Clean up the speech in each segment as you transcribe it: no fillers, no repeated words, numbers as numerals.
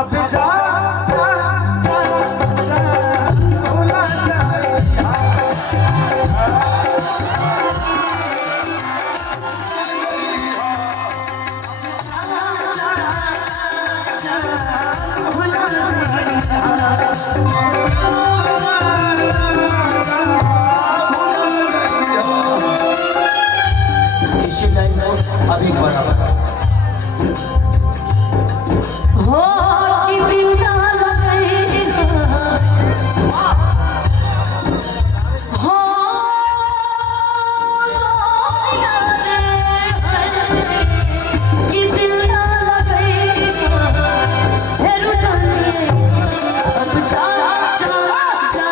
अब जा भूला इसी लाइन को अभी बराबर हो कि दिल ना लगेगा हो कि दिल ना लगेगा फिर जानिए अब जा जा जा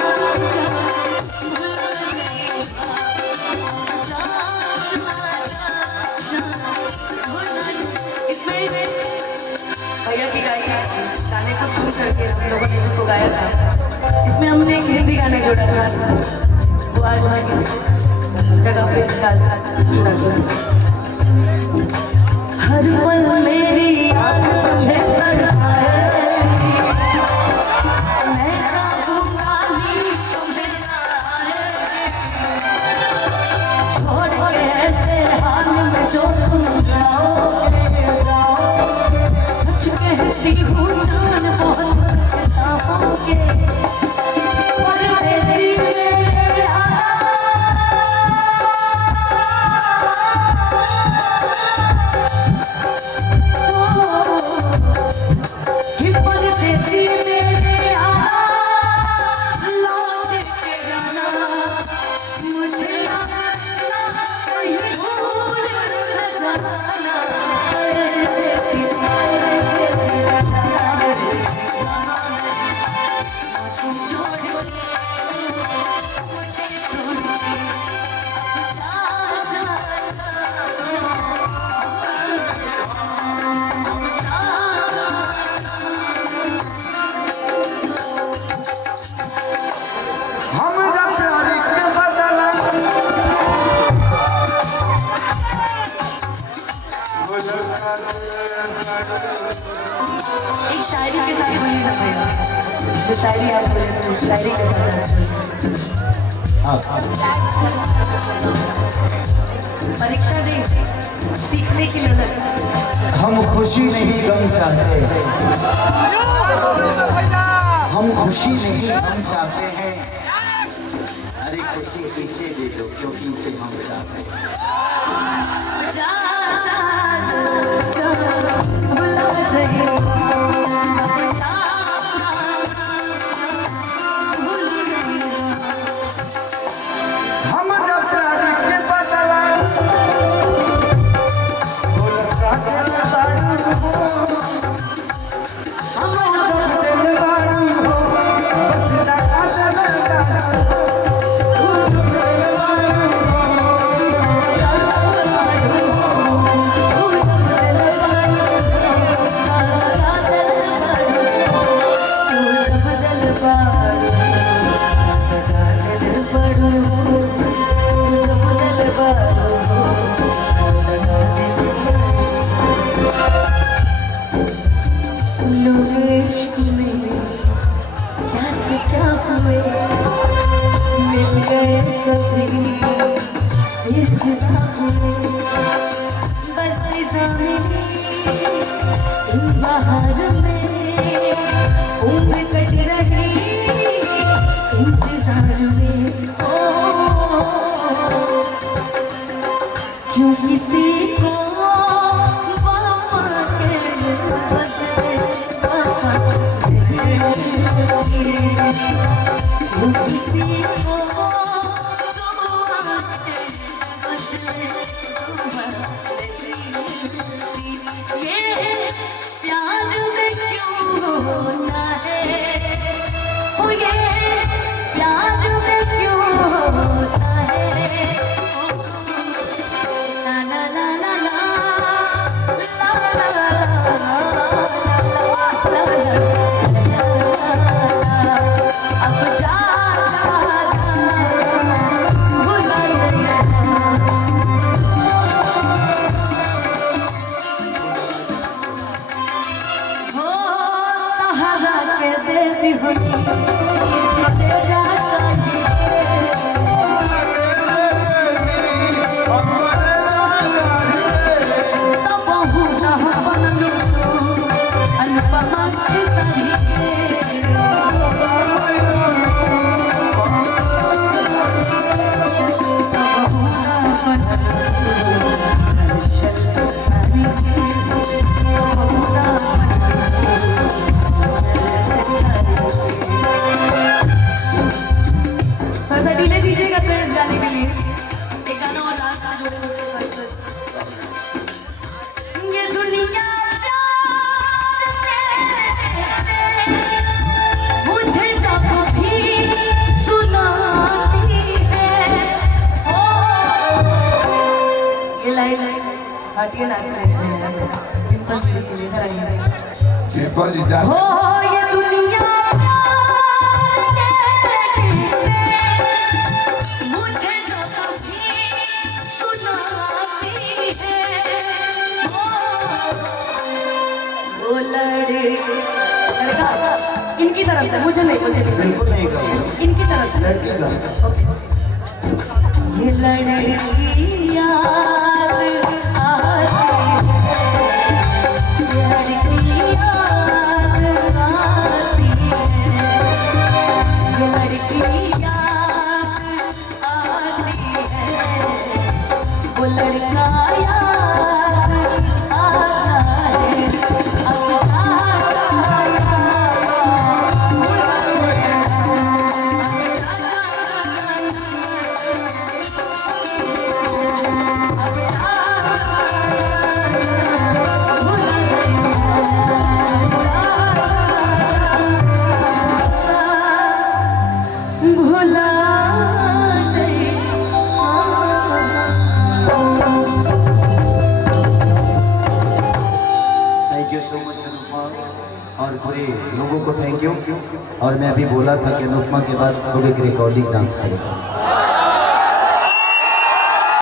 इसमें भैया की गाने को सुन करके हम लोगों ने इसको गाया था। इसमें हमने एक हिंदी गाने जोड़ा था, वो आज मैं इस जगह पे डालता सुना था। हर पल मेरी याद तुम्हें रहा है, मैं चाहूंगा नहीं तुम्हें आए, छोड़ के ऐसे हाल में जो तुम जाओगे सच कहती हूँ जान बहुत पछताओगे। परदेसी मेरे यारा कि परदेसी मेरे यारा लौट के आना मुझे कहीं भूल न जाना। हमरा प्यार के बदला एक शायरी के साथ बोलिए ना भैया, जो शायरी आप बोले तो शायरी के साथ परीक्षा दे सीखने के लिए लगता है। हम खुशी नहीं गम चाहते, हम खुशी नहीं गम चाहते हैं। अरे खुशी इसे दे दो क्योंकि इसे हम चाहते हैं। जा जा जा जा भुला जाइए जा जा भूल जाइए। हमरा प्यार के बदला बोलता के साड़ी हो, हमरा दिल बारू हो, बस लगा दलगा इश्क में क्या से क्या हुए मिल गए कभी फिर जुदा हुए बस निजामी इन बाहर में उम्र कट रही इंतजार में। ओ क्यों किसी को वफा के बदले वफा क्यों किसी को दुआ के बदले दुआ ये प्यार में क्यों होना है, ओ ये प्यार में क्यों होता है। ला ला ला ला ला ला ला ला अब जा भुला हो डिले दीजिएगा तो इस गाने के लिए एक गाना और लास्ट में जोड़े उसके साथ। ये दुनिया मुझे सब भी सुनाती है। ओ ये लाइन हटिए ना डिंपल जी इधर आइए। डिंपल जी जा हो ये दुनिया मुझे सब भी सुनाती है। वो लड़का इनकी तरफ से मुझे नहीं बिल्कुल नहीं कहो इनकी तरफ से लड़की का ये लड़की याद आती है, लड़की याद आती है, ये लड़की याद आती है, वो लड़का याद आता है। अब भुला जाए thank you so much Anupama और पूरे लोगों को थैंक यू। और मैं अभी बोला था कि अनुपमा के बाद थोड़ी रिकॉर्डिंग डांस करेंगे।